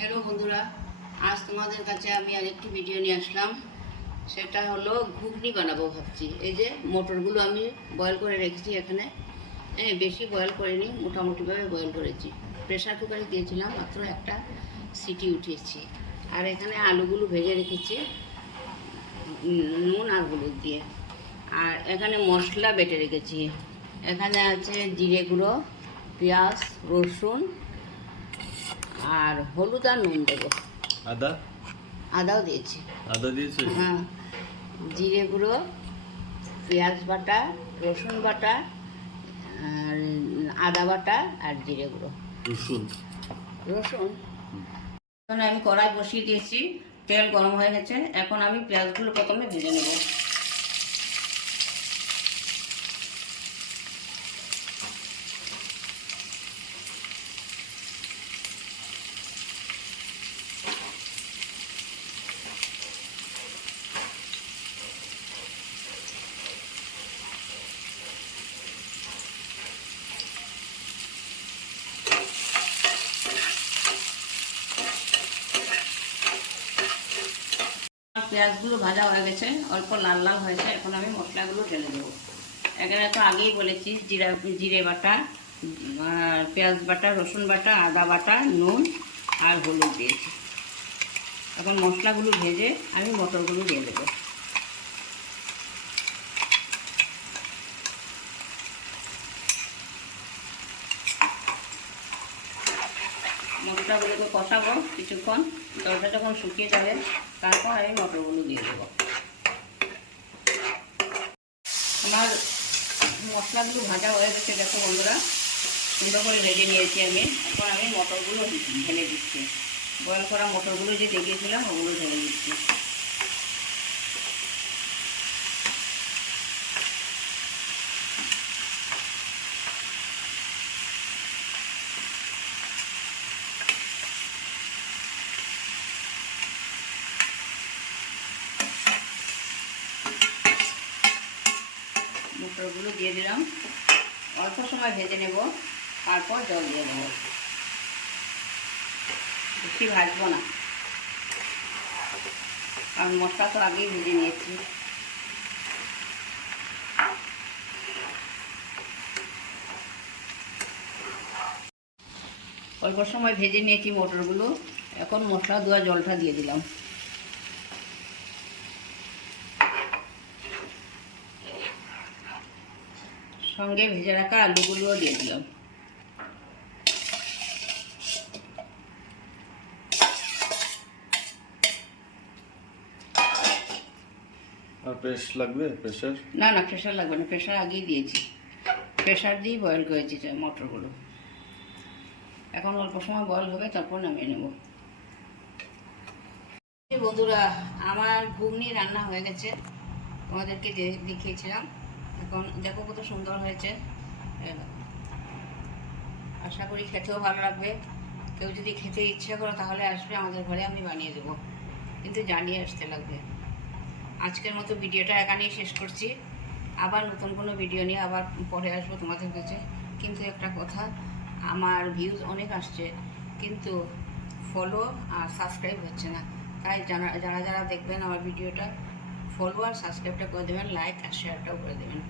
Hello বন্ধুরা, আজ তোমাদের কাছে আমি আরেকটি ভিডিও নিয়ে আসলাম। সেটা হলো ঘুগনি বানাবো ভাবছি। এই যে মটরগুলো আমি বয়েল করে রেখেছি এখানে। বেশি বয়েল করিনি, মোটামুটিভাবে বয়েল করেছি। প্রেশার কুকারে দিয়েছিলাম, মাত্র একটা সিটি উঠিয়েছি। আর এখানে আলুগুলো ভেজে রেখেছি নুন আর হলুদ দিয়ে। আর এখানে মশলা বেটে রেখেছি। এখানে আছে জিরে গুঁড়ো, পেঁয়াজ, রসুন আর হলুদ আর নুন দেবো। আদাও দিয়েছি। আদা দিয়েছি। হ্যাঁ, জিরে গুঁড়ো, পেঁয়াজ বাটা, রসুন বাটা, আর আদা বাটা আর জিরে গুঁড়ো। রসুন এখন আমি কড়াই বসিয়ে দিয়েছি, তেল গরম হয়ে গেছে। এখন আমি পেঁয়াজগুলো প্রথমে ভেজে নেব। পেঁয়াজগুলো ভাজা হয়ে গেছে, অল্প লাল লাল হয়েছে। এখন আমি মশলাগুলো ঢেলে দেবো। এখানে তো আগেই বলেছি জিরে বাটা, পেঁয়াজ বাটা, রসুন বাটা, আদা বাটা, নুন আর হলুদ দিয়েছি। এখন মশলাগুলো ভেজে আমি মটরগুলো দিয়ে দেবো। মশলাগুলোকে কষাবো কিছুক্ষণ, তরকারিটা যখন শুকিয়ে যাবে তারপর আমি মটরগুলো দিয়ে দেবো। আমার মশলাগুলো ভাজা হয়ে গেছে, দেখো বন্ধুরা, সুন্দর করে ভেজে নিয়েছি আমি। এখন আমি মটরগুলো ঢেলে দিচ্ছি। বয়েল করা মটরগুলো যে দেখিয়েছিলাম ওগুলো ঢেলে দিচ্ছি। মটরগুলো দিয়ে দিলাম, অল্প সময় ভেজে নেব, তারপর জল দিয়ে দেবো। বেশি ভাজবো না, কারণ মশলা তো আগেই ভেজে নিয়েছি। অল্প সময় ভেজে নিয়েছি মটরগুলো। এখন মশলা ধোয়া জলটা দিয়ে দিলাম। সঙ্গে ভেজে রাখা আলুগুলোও দিয়ে দিলাম। আর লাগবে প্রেসার? না, প্রেশার লাগবে না, প্রেশার আগেই দিয়েছি। প্রেশার দিয়েই বয়েল করেছি মটরগুলো। এখন অল্প সময় বয়েল হবে, তারপর নামিয়ে নেব। বন্ধুরা, আমার ঘুগনি রান্না হয়ে গেছে, তোমাদেরকে দেখিয়েছিলাম। এখন দেখো কত সুন্দর হয়েছে। আশা করি খেতেও ভালো লাগবে। কেউ যদি খেতে ইচ্ছা করো তাহলে আসবে আমাদের ঘরে, আমি বানিয়ে দেবো, কিন্তু জানিয়ে আসতে লাগবে। আজকের মতো ভিডিওটা এখানেই শেষ করছি। আবার নতুন কোনো ভিডিও নিয়ে আবার পরে আসবো তোমাদের কাছে। কিন্তু একটা কথা, আমার ভিউজ অনেক আসছে, কিন্তু ফলো আর সাবস্ক্রাইব হচ্ছে না। তাই যারা যারা দেখবেন আমার ভিডিওটা, ফলো আর সাবস্ক্রাইবটা করে দেবেন, লাইক আর শেয়ারটাও করে দেবেন।